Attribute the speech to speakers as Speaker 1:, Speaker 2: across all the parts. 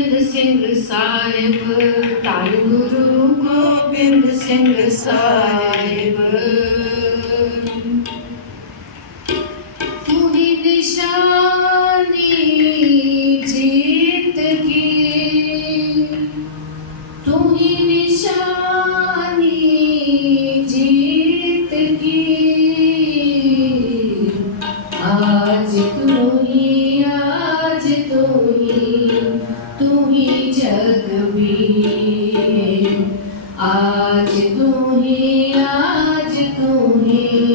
Speaker 1: די סנג סאיב טאל גורו קובנד आज तू ही आज तू ही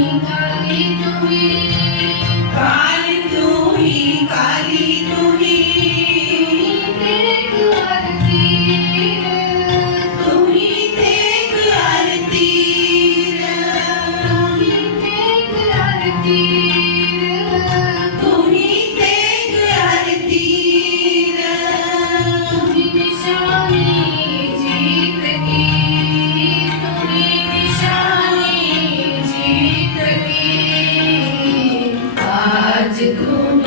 Speaker 2: think I Cool. Yeah.